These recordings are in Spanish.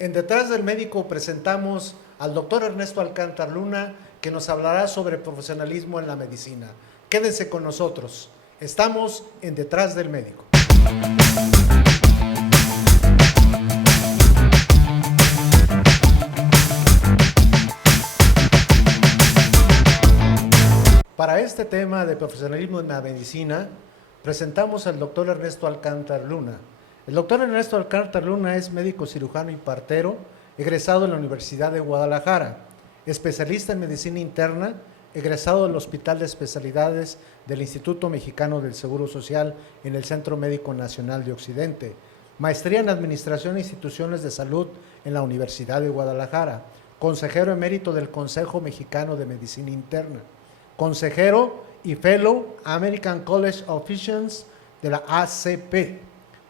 En Detrás del Médico presentamos al doctor Ernesto Alcántar Luna, que nos hablará sobre profesionalismo en la medicina. Quédense con nosotros. Estamos en Detrás del Médico. Para este tema de profesionalismo en la medicina, presentamos al doctor Ernesto Alcántar Luna. El doctor Ernesto Alcántar Luna es médico cirujano y partero, egresado de la Universidad de Guadalajara, especialista en medicina interna, egresado del Hospital de Especialidades del Instituto Mexicano del Seguro Social en el Centro Médico Nacional de Occidente, maestría en Administración e Instituciones de Salud en la Universidad de Guadalajara, consejero emérito del Consejo Mexicano de Medicina Interna, consejero y fellow American College of Physicians de la ACP,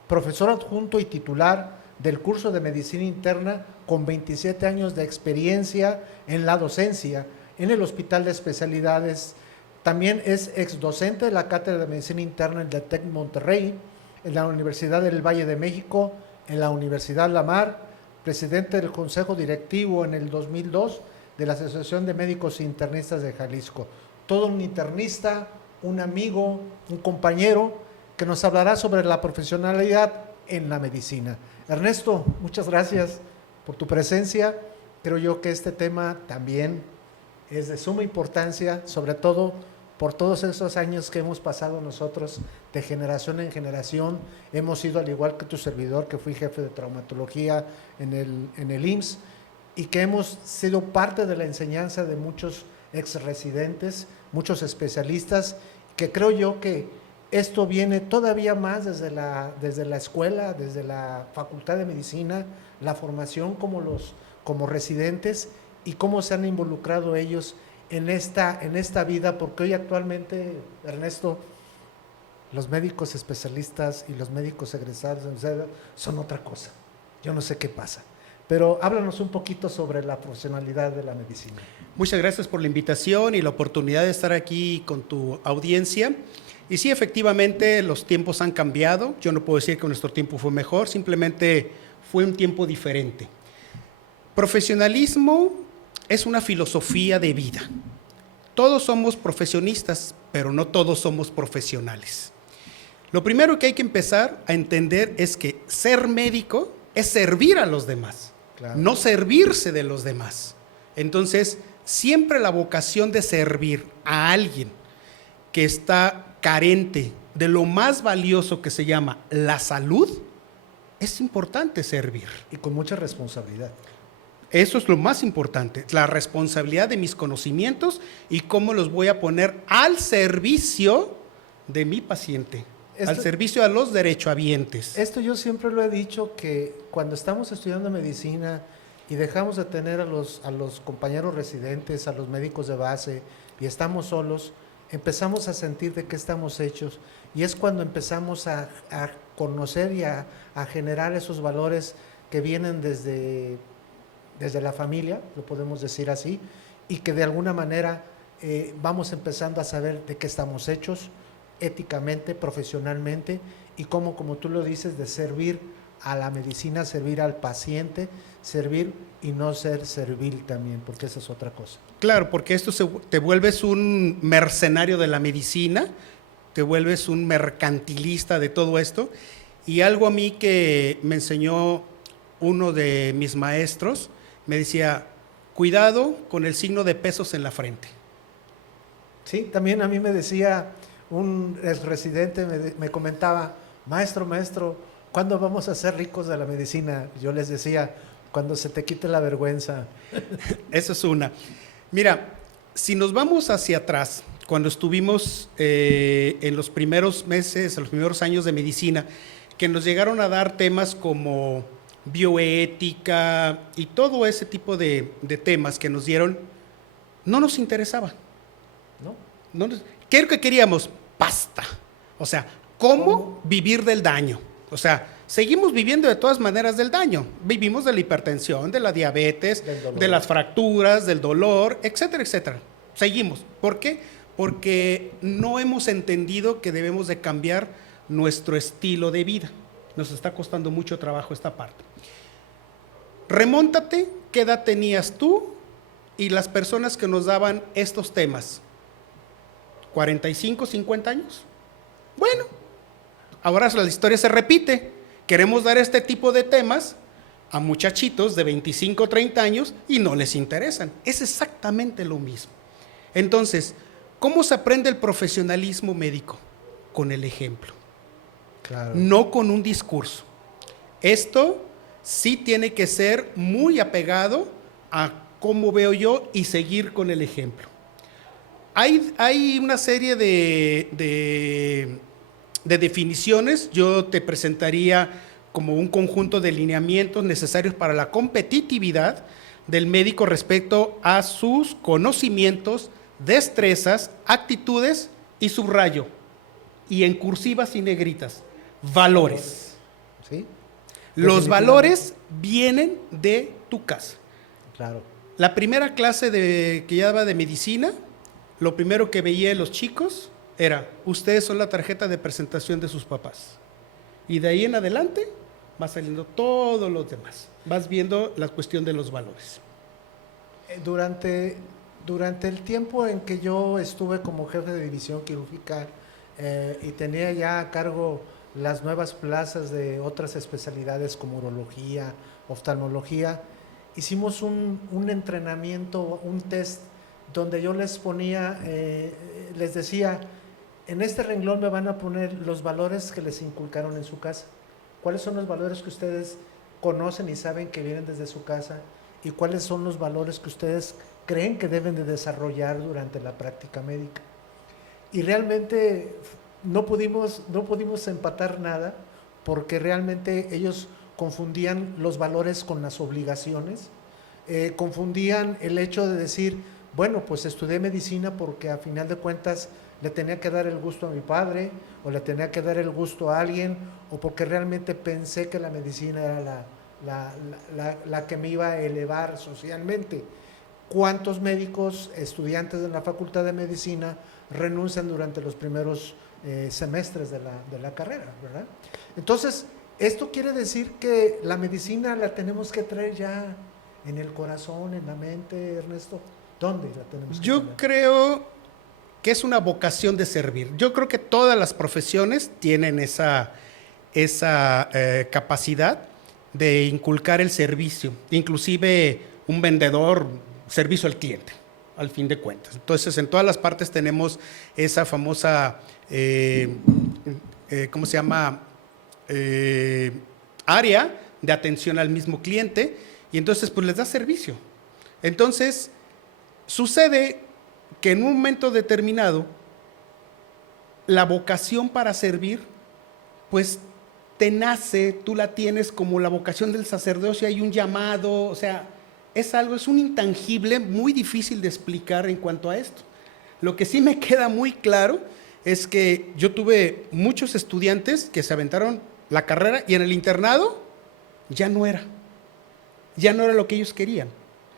profesor adjunto y titular del curso de Medicina Interna con 27 años de experiencia en la docencia en el Hospital de Especialidades. También es exdocente de la Cátedra de Medicina Interna en el TEC Monterrey, en la Universidad del Valle de México, en la Universidad La Mar, presidente del Consejo Directivo en el 2002 de la Asociación de Médicos Internistas de Jalisco. Todo un internista, un amigo, un compañero que nos hablará sobre la profesionalidad en la medicina. Ernesto, muchas gracias por tu presencia. Creo yo que este tema también es de suma importancia, sobre todo por todos esos años que hemos pasado nosotros de generación en generación. Hemos sido, al igual que tu servidor, que fui jefe de traumatología en el IMSS, y que hemos sido parte de la enseñanza de muchos ex residentes, muchos especialistas, que creo yo que esto viene todavía más desde la escuela, desde la Facultad de Medicina, la formación como residentes y cómo se han involucrado ellos en esta vida, porque hoy actualmente, Ernesto, los médicos especialistas y los médicos egresados son otra cosa. Yo no sé qué pasa. Pero háblanos un poquito sobre la profesionalidad de la medicina. Muchas gracias por la invitación y la oportunidad de estar aquí con tu audiencia. Y sí, efectivamente, los tiempos han cambiado. Yo no puedo decir que nuestro tiempo fue mejor, simplemente fue un tiempo diferente. Profesionalismo es una filosofía de vida. Todos somos profesionistas, pero no todos somos profesionales. Lo primero que hay que empezar a entender es que ser médico es servir a los demás, claro, no servirse de los demás. Entonces, siempre la vocación de servir a alguien que está carente de lo más valioso que se llama la salud, es importante servir. Y con mucha responsabilidad. Eso es lo más importante, la responsabilidad de mis conocimientos y cómo los voy a poner al servicio de mi paciente, al servicio de los derechohabientes. Esto yo siempre lo he dicho, que cuando estamos estudiando medicina y dejamos de tener a los compañeros residentes, a los médicos de base, y estamos solos, empezamos a sentir de qué estamos hechos, y es cuando empezamos a conocer y a generar esos valores que vienen desde la familia, lo podemos decir así, y que de alguna manera vamos empezando a saber de qué estamos hechos, éticamente, profesionalmente, y cómo, como tú lo dices, de servir a la medicina, servir al paciente, servir y no ser servil también, porque esa es otra cosa. Claro, porque te vuelves un mercenario de la medicina, te vuelves un mercantilista de todo esto, y algo a mí que me enseñó uno de mis maestros, me decía, cuidado con el signo de pesos en la frente. Sí, también a mí me decía un exresidente, me comentaba, maestro, ¿cuándo vamos a ser ricos de la medicina? Yo les decía, cuando se te quite la vergüenza. Eso es una. Mira, si nos vamos hacia atrás, cuando estuvimos en los primeros meses, en los primeros años de medicina, que nos llegaron a dar temas como bioética y todo ese tipo de temas que nos dieron, no nos interesaba. ¿Qué es lo que queríamos? Pasta. O sea, ¿cómo vivir del daño? O sea, seguimos viviendo de todas maneras del daño. Vivimos de la hipertensión, de la diabetes, de las fracturas, del dolor, etcétera, etcétera. Seguimos. ¿Por qué? Porque no hemos entendido que debemos de cambiar nuestro estilo de vida. Nos está costando mucho trabajo esta parte. Remóntate, ¿qué edad tenías tú y las personas que nos daban estos temas? ¿45, 50 años? Bueno, ahora la historia se repite. Queremos dar este tipo de temas a muchachitos de 25, 30 años y no les interesan. Es exactamente lo mismo. Entonces, ¿cómo se aprende el profesionalismo médico? Con el ejemplo, Claro. no con un discurso. Esto sí tiene que ser muy apegado a cómo veo yo y seguir con el ejemplo. Hay una serie de definiciones. Yo te presentaría como un conjunto de lineamientos necesarios para la competitividad del médico respecto a sus conocimientos, destrezas, actitudes y subrayo, y en cursivas y negritas, valores. ¿Sí? Los valores vienen de tu casa. Claro. La primera clase que ya daba de medicina, lo primero que veía en los chicos era: ustedes son la tarjeta de presentación de sus papás. Y de ahí en adelante va saliendo todos los demás. Vas viendo la cuestión de los valores. Durante el tiempo en que yo estuve como jefe de división quirúrgica y tenía ya a cargo las nuevas plazas de otras especialidades como urología, oftalmología, hicimos un entrenamiento, un test donde yo les ponía, les decía, en este renglón me van a poner los valores que les inculcaron en su casa. ¿Cuáles son los valores que ustedes conocen y saben que vienen desde su casa? ¿Y cuáles son los valores que ustedes creen que deben de desarrollar durante la práctica médica? Y realmente no pudimos empatar nada, porque realmente ellos confundían los valores con las obligaciones, confundían el hecho de decir, bueno, pues estudié medicina porque a final de cuentas le tenía que dar el gusto a mi padre, o le tenía que dar el gusto a alguien, o porque realmente pensé que la medicina era la que me iba a elevar socialmente. ¿Cuántos médicos, estudiantes de la Facultad de Medicina, renuncian durante los primeros semestres de la carrera, ¿verdad? Entonces, esto quiere decir que la medicina la tenemos que traer ya en el corazón, en la mente, Ernesto. ¿Dónde la tenemos que Yo traer? creo que es una vocación de servir. Yo creo que todas las profesiones tienen esa capacidad de inculcar el servicio, inclusive un vendedor, servicio al cliente, al fin de cuentas. Entonces, en todas las partes tenemos esa famosa, ¿cómo se llama? Área de atención al mismo cliente, y entonces pues les da servicio. Entonces, sucede que en un momento determinado, la vocación para servir, pues te nace, tú la tienes como la vocación del sacerdocio, hay un llamado, o sea, es un intangible muy difícil de explicar en cuanto a esto. Lo que sí me queda muy claro es que yo tuve muchos estudiantes que se aventaron la carrera y en el internado ya no era lo que ellos querían.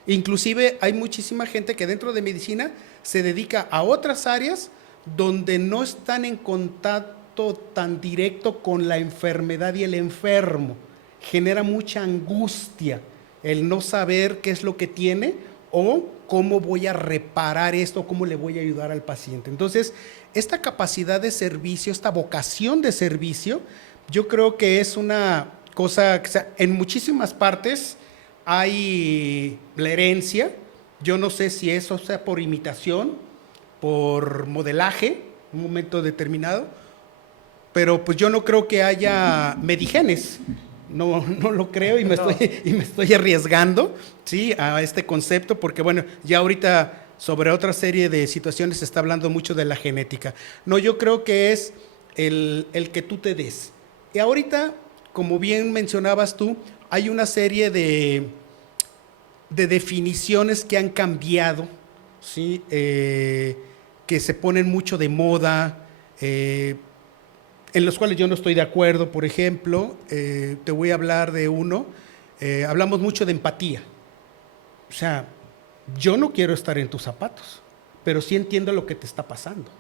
Inclusive hay muchísima gente que dentro de medicina se dedica a otras áreas donde no están en contacto tan directo con la enfermedad y el enfermo. Genera mucha angustia el no saber qué es lo que tiene o cómo voy a reparar esto, cómo le voy a ayudar al paciente. Entonces, esta capacidad de servicio, esta vocación de servicio, yo creo que es una cosa que en muchísimas partes hay la herencia. Yo no sé si eso sea por imitación, por modelaje, en un momento determinado, pero pues yo no creo que haya medigenes. No lo creo y me estoy arriesgando, ¿sí?, a este concepto, porque bueno, ya ahorita sobre otra serie de situaciones se está hablando mucho de la genética. No, yo creo que es el que tú te des. Y ahorita, como bien mencionabas tú, hay una serie de definiciones que han cambiado, ¿sí?, que se ponen mucho de moda, en los cuales yo no estoy de acuerdo. Por ejemplo, te voy a hablar de uno, hablamos mucho de empatía. O sea, yo no quiero estar en tus zapatos, pero sí entiendo lo que te está pasando.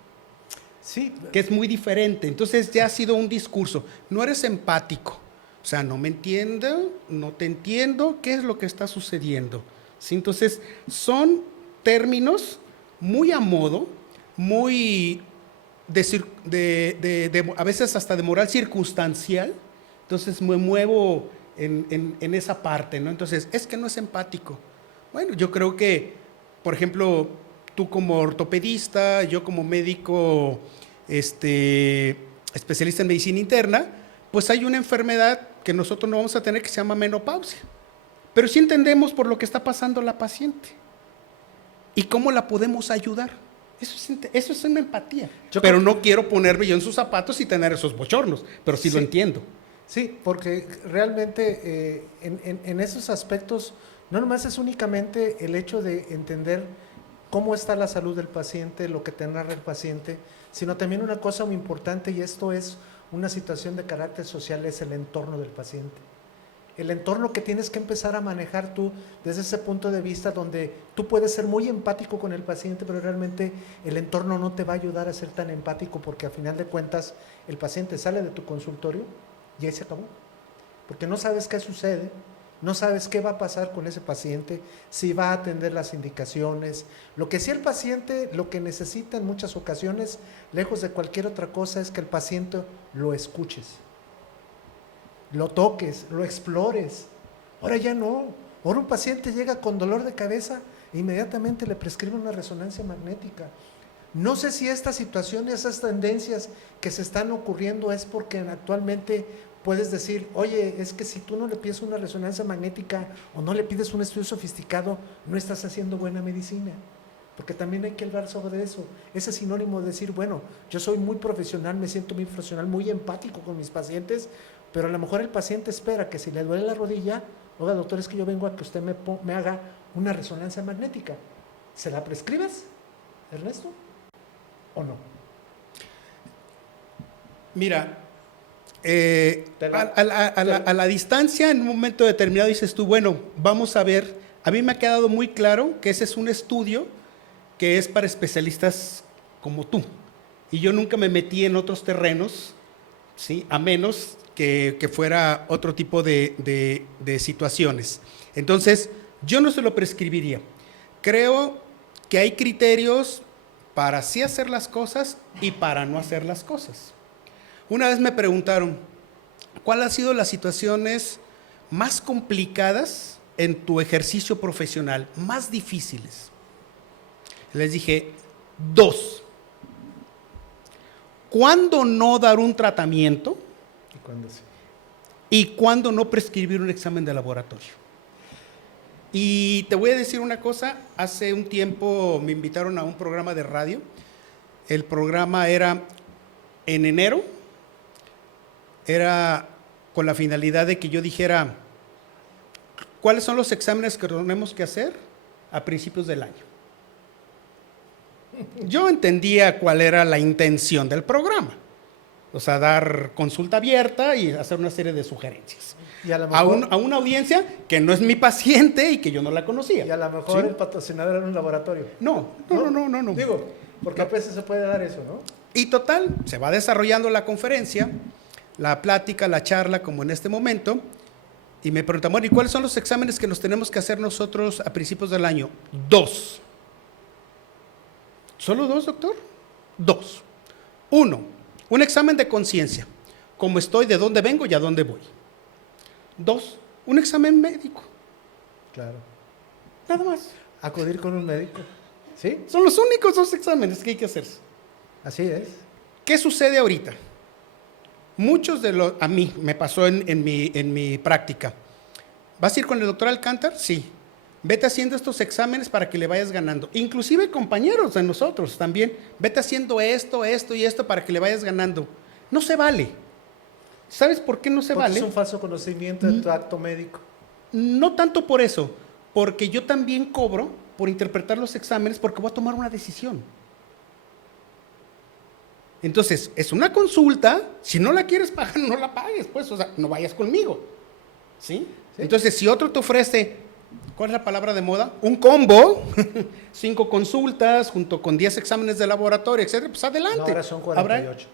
Sí. Que es muy diferente. Entonces ya ha sido un discurso. No eres empático, O sea, no me entiendo, no te entiendo, ¿qué es lo que está sucediendo? ¿Sí? Entonces, son términos muy a modo, muy a veces hasta de moral circunstancial. Entonces me muevo en esa parte, ¿no? Entonces, es que no es empático. Bueno, yo creo que, por ejemplo, tú como ortopedista, yo como médico especialista en medicina interna, pues hay una enfermedad que nosotros no vamos a tener que se llama menopausia. Pero sí entendemos por lo que está pasando la paciente y cómo la podemos ayudar. Eso es una empatía. Pero no quiero ponerme yo en sus zapatos y tener esos bochornos, pero sí lo entiendo. Sí, porque realmente en esos aspectos no nomás es únicamente el hecho de entender cómo está la salud del paciente, lo que te narra el paciente, sino también una cosa muy importante, y esto es una situación de carácter social, es el entorno del paciente. El entorno que tienes que empezar a manejar tú desde ese punto de vista donde tú puedes ser muy empático con el paciente, pero realmente el entorno no te va a ayudar a ser tan empático, porque a final de cuentas el paciente sale de tu consultorio y ahí se acabó. Porque no sabes qué sucede, no sabes qué va a pasar con ese paciente, si va a atender las indicaciones. Lo que sí el paciente, lo que necesita en muchas ocasiones, lejos de cualquier otra cosa, es que el paciente lo escuches, lo toques, lo explores. Ahora ya no. Ahora un paciente llega con dolor de cabeza e inmediatamente le prescriben una resonancia magnética. No sé si estas situaciones, esas tendencias que se están ocurriendo es porque actualmente puedes decir, oye, es que si tú no le pides una resonancia magnética o no le pides un estudio sofisticado, no estás haciendo buena medicina. Porque también hay que hablar sobre eso. Ese sinónimo de decir, bueno, yo soy muy profesional, me siento muy profesional, muy empático con mis pacientes, pero a lo mejor el paciente espera que si le duele la rodilla, oiga doctor, es que yo vengo a que usted me haga una resonancia magnética. ¿Se la prescribes, Ernesto? ¿O no? Mira, a la distancia, en un momento determinado dices tú, bueno, vamos a ver, a mí me ha quedado muy claro que ese es un estudio que es para especialistas como tú. Y yo nunca me metí en otros terrenos, ¿sí? A menos que fuera otro tipo de situaciones. Entonces, yo no se lo prescribiría. Creo que hay criterios para sí hacer las cosas y para no hacer las cosas. Una vez me preguntaron, ¿cuáles han sido las situaciones más complicadas en tu ejercicio profesional, más difíciles? Les dije, 2. ¿Cuándo no dar un tratamiento? ¿Y cuándo sí? ¿Y cuándo no prescribir un examen de laboratorio? Y te voy a decir una cosa, hace un tiempo me invitaron a un programa de radio. El programa era en enero, era con la finalidad de que yo dijera cuáles son los exámenes que tenemos que hacer a principios del año. Yo entendía cuál era la intención del programa, o sea, dar consulta abierta y hacer una serie de sugerencias. Y a lo mejor, a una audiencia que no es mi paciente y que yo no la conocía. Y a lo mejor ¿sí? El patrocinador era un laboratorio. No. Digo, porque a veces se puede dar eso, ¿no? Y total, se va desarrollando la conferencia, la plática, la charla, como en este momento, y me preguntan, bueno, ¿y cuáles son los exámenes que nos tenemos que hacer nosotros a principios del año? 2. ¿Solo 2, doctor? 2. 1, un examen de conciencia, cómo estoy, de dónde vengo y a dónde voy. 2, un examen médico. Claro. Nada más. Acudir con un médico. ¿Sí? Son los únicos 2 exámenes que hay que hacerse. Así es. ¿Qué sucede ahorita? Muchos de los, a mí me pasó en mi práctica. ¿Vas a ir con el doctor Alcántar? Sí. Vete haciendo estos exámenes para que le vayas ganando. Inclusive compañeros de nosotros también. Vete haciendo esto y esto para que le vayas ganando. No se vale. ¿Sabes por qué no se vale? Es un falso conocimiento de tu acto médico. No tanto por eso, porque yo también cobro por interpretar los exámenes porque voy a tomar una decisión. Entonces, es una consulta, si no la quieres pagar, no la pagues, pues, o sea, no vayas conmigo, ¿sí? Entonces, si otro te ofrece, ¿cuál es la palabra de moda? Un combo, 5 consultas, junto con 10 exámenes de laboratorio, etcétera, pues adelante. No, ahora son 48.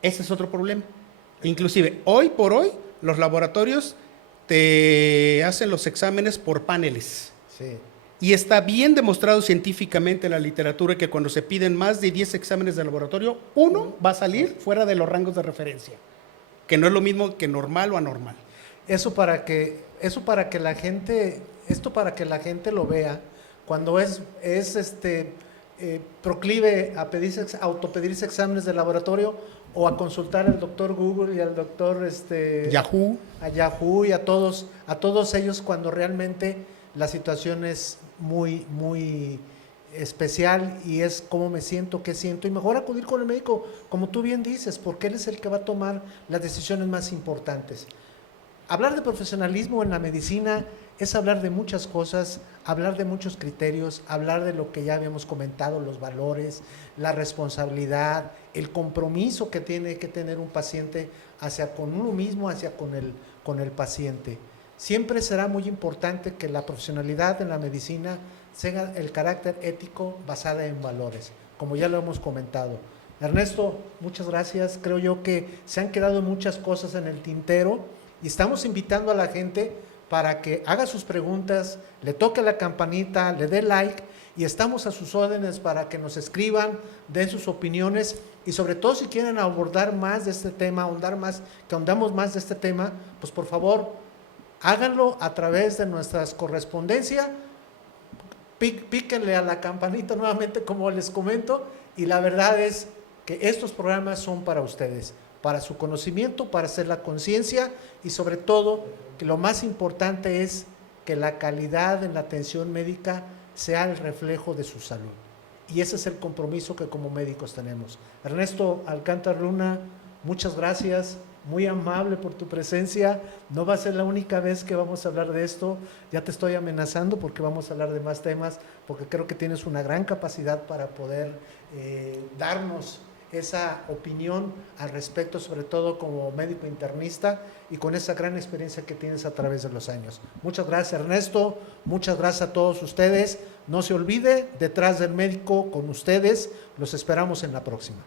Ese es otro problema. Inclusive, hoy por hoy, los laboratorios te hacen los exámenes por paneles. Sí. Y está bien demostrado científicamente en la literatura que cuando se piden más de 10 exámenes de laboratorio, uno va a salir fuera de los rangos de referencia, que no es lo mismo que normal o anormal. Esto para que la gente lo vea, cuando es proclive a autopedirse exámenes de laboratorio o a consultar al doctor Google y al doctor Yahoo. a Yahoo y a todos ellos, cuando realmente la situación es muy, muy especial y es cómo me siento, qué siento, y mejor acudir con el médico, como tú bien dices, porque él es el que va a tomar las decisiones más importantes. Hablar de profesionalismo en la medicina es hablar de muchas cosas, hablar de muchos criterios, hablar de lo que ya habíamos comentado, los valores, la responsabilidad, el compromiso que tiene que tener un paciente hacia con uno mismo, hacia con el paciente. Siempre será muy importante que la profesionalidad en la medicina sea el carácter ético basada en valores, como ya lo hemos comentado. Ernesto, muchas gracias. Creo yo que se han quedado muchas cosas en el tintero y estamos invitando a la gente para que haga sus preguntas, le toque la campanita, le dé like y estamos a sus órdenes para que nos escriban, den sus opiniones y sobre todo si quieren abordar más de este tema, ahondamos más de este tema, pues por favor, háganlo a través de nuestras correspondencias, píquenle a la campanita nuevamente como les comento y la verdad es que estos programas son para ustedes, para su conocimiento, para hacer la conciencia y sobre todo que lo más importante es que la calidad en la atención médica sea el reflejo de su salud. Y ese es el compromiso que como médicos tenemos. Ernesto Alcántar Luna, muchas gracias, muy amable por tu presencia. No va a ser la única vez que vamos a hablar de esto, ya te estoy amenazando porque vamos a hablar de más temas, porque creo que tienes una gran capacidad para poder darnos esa opinión al respecto, sobre todo como médico internista y con esa gran experiencia que tienes a través de los años. Muchas gracias, Ernesto, muchas gracias a todos ustedes. No se olvide, detrás del médico con ustedes, los esperamos en la próxima.